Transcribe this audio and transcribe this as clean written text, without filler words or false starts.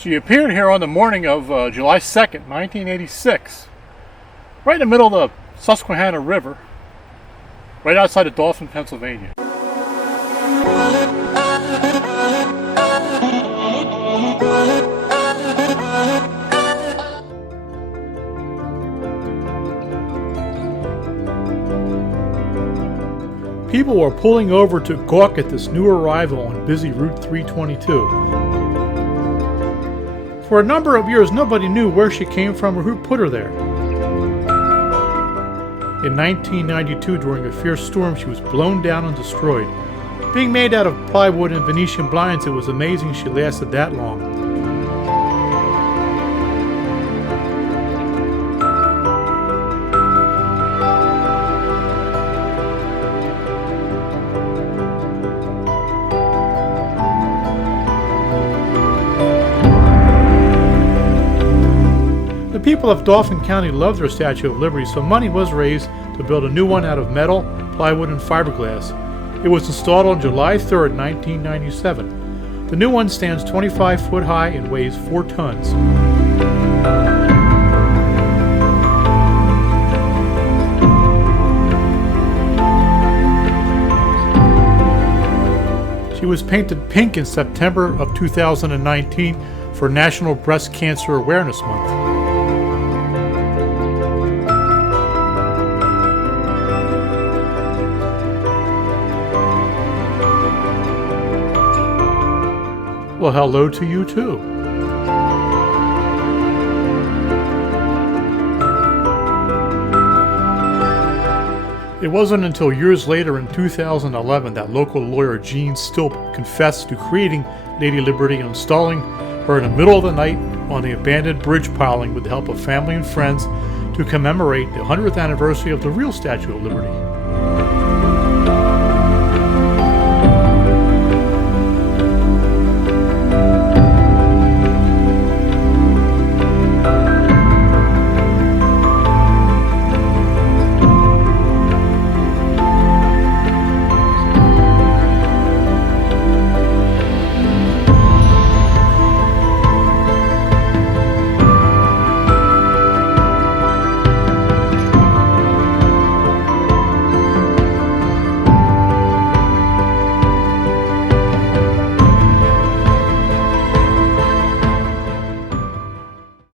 She appeared here on the morning of July 2nd, 1986, right in the middle of the Susquehanna River, right outside of Dauphin, Pennsylvania. People were pulling over to gawk at this new arrival on busy Route 322. For a number of years, nobody knew where she came from or who put her there. In 1992, during a fierce storm, she was blown down and destroyed. Being made out of plywood and Venetian blinds, it was amazing she lasted that long. The people of Dauphin County loved their Statue of Liberty, so money was raised to build a new one out of metal, plywood, and fiberglass. It was installed on July 3rd, 1997. The new one stands 25 foot high and weighs 4 tons. She was painted pink in September of 2019 for National Breast Cancer Awareness Month. Well, hello to you too. It wasn't until years later in 2011 that local lawyer Gene Stilp confessed to creating Lady Liberty and installing her in the middle of the night on the abandoned bridge piling with the help of family and friends to commemorate the 100th anniversary of the real Statue of Liberty.